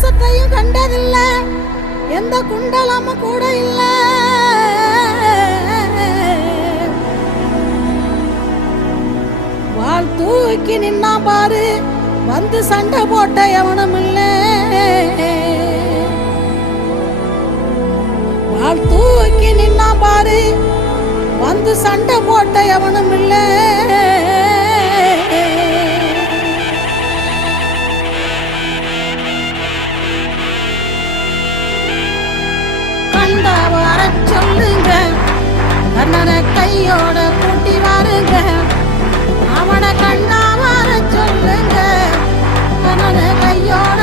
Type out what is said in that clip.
பாசத்தையும் கண்டதில்ல, எந்த குண்டலமும் கூட இல்ல. வாள் தூக்கி நின்னா பாரு, வந்து சண்டை போட்ட எவனும் இல்ல. வாள் தூக்கி நின்னா பாரு, வந்து சண்டை போட்ட எவனும் இல்ல. கண்ட வர சொல்லுங்க, கண்ணனை கையோட கூட்டி வாருங்க. அவனை கண்டா வர சொல்லுங்க, கண்ணனை கையோட